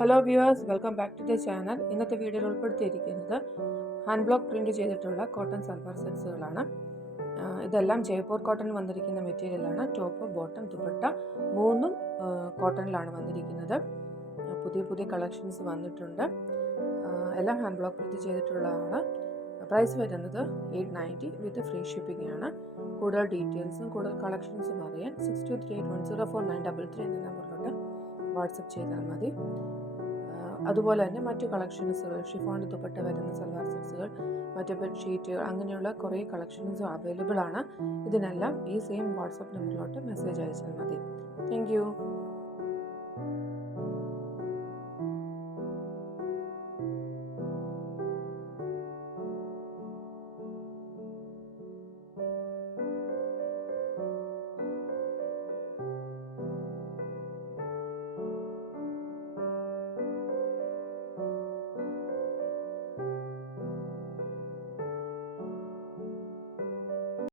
Hello viewers, welcome back to the channel. ഇന്നത്തെ വീഡിയോയിൽ ഉൾപ്പെടുത്തിയിരിക്കുന്നത് ഹാൻഡ് ബ്ലോക്ക് പ്രിൻറ്റ് ചെയ്തിട്ടുള്ള കോട്ടൺ സൽവാർ സെറ്റ്സുകളാണ്. ഇതെല്ലാം ജയ്പൂർ കോട്ടൺ വന്നിരിക്കുന്ന മെറ്റീരിയലാണ്. ടോപ്പ്, ബോട്ടം, ദുപ്പട്ട മൂന്നും കോട്ടണിലാണ് വന്നിരിക്കുന്നത്. പുതിയ പുതിയ കളക്ഷൻസ് വന്നിട്ടുണ്ട്. എല്ലാം ഹാൻഡ് ബ്ലോക്ക് പ്രിൻറ്റ് ചെയ്തിട്ടുള്ളതാണ്. പ്രൈസ് വരുന്നത് 890 വിത്ത് ഫ്രീ ഷിപ്പിംഗ് ആണ്. കൂടുതൽ ഡീറ്റെയിൽസും കൂടുതൽ കളക്ഷൻസും അറിയാൻ 6238104933 എന്ന നമ്പറിലോട്ട് വാട്സപ്പ് ചെയ്താൽ മതി. അതുപോലെ തന്നെ മറ്റു കളക്ഷൻസുകൾ, ഷിഫോൺ ദുപ്പട്ട വരുന്ന സൽവാർ സെറ്റ്സുകൾ, മറ്റ് ബെഡ്ഷീറ്റുകൾ, അങ്ങനെയുള്ള കുറേ കളക്ഷൻസും അവൈലബിൾ ആണ്. ഇതിനെല്ലാം ഈ സെയിം വാട്സപ്പ് നമ്പറിലോട്ട് മെസ്സേജ് അയച്ചാൽ മതി. Thank you.